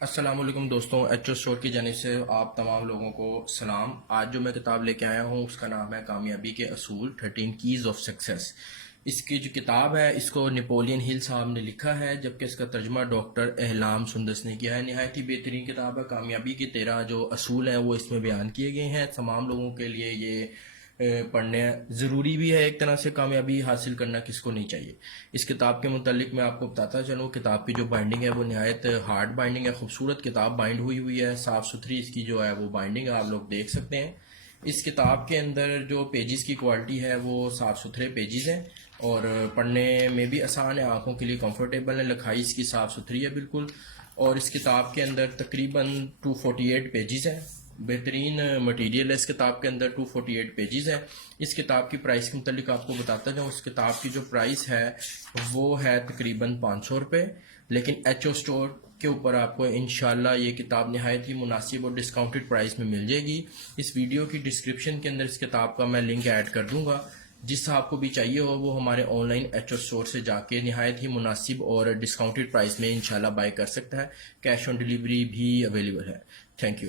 السلام علیکم دوستوں، ایچ او اسٹور کی جانب سے آپ تمام لوگوں کو سلام۔ آج جو میں کتاب لے کے آیا ہوں اس کا نام ہے کامیابی کے اصول 13 کیز آف سکسیس۔ اس کی جو کتاب ہے اس کو نیپولین ہل صاحب نے لکھا ہے، جبکہ اس کا ترجمہ ڈاکٹر احلام سندس نے کیا ہے۔ نہایت ہی بہترین کتاب ہے۔ کامیابی کے 13 جو اصول ہیں وہ اس میں بیان کیے گئے ہیں۔ تمام لوگوں کے لیے یہ پڑھنے ضروری بھی ہے۔ ایک طرح سے کامیابی حاصل کرنا کس کو نہیں چاہیے۔ اس کتاب کے متعلق میں آپ کو بتاتا چلوں، کتاب کی جو بائنڈنگ ہے وہ نہایت ہارڈ بائنڈنگ ہے، خوبصورت کتاب بائنڈ ہوئی ہے، صاف ستھری اس کی جو ہے وہ بائنڈنگ ہے، آپ لوگ دیکھ سکتے ہیں۔ اس کتاب کے اندر جو پیجز کی کوالٹی ہے وہ صاف ستھرے پیجز ہیں اور پڑھنے میں بھی آسان ہے، آنکھوں کے لیے کمفرٹیبل ہے، لکھائی اس کی صاف ستھری ہے بالکل۔ اور اس کتاب کے اندر تقریباً 248 پیجز ہیں۔ بہترین مٹیریل ہے اس کتاب کے اندر، 248 پیجز ہے۔ اس کتاب کی پرائس کے متعلق آپ کو بتاتا جاؤں، اس کتاب کی جو پرائس ہے وہ ہے تقریباً 500 روپے، لیکن ایچ او اسٹور کے اوپر آپ کو انشاءاللہ یہ کتاب نہایت ہی مناسب اور ڈسکاؤنٹڈ پرائس میں مل جائے گی۔ اس ویڈیو کی ڈسکرپشن کے اندر اس کتاب کا میں لنک ایڈ کر دوں گا، جس آپ کو بھی چاہیے ہو وہ ہمارے online H O store سے جا کے نہایت ہی مناسب اور ڈسکاؤنٹڈ پرائس میں انشاءاللہ بائی کر سکتا ہے۔ کیش آن ڈیلیوری بھی اویلیبل ہے۔ Thank you.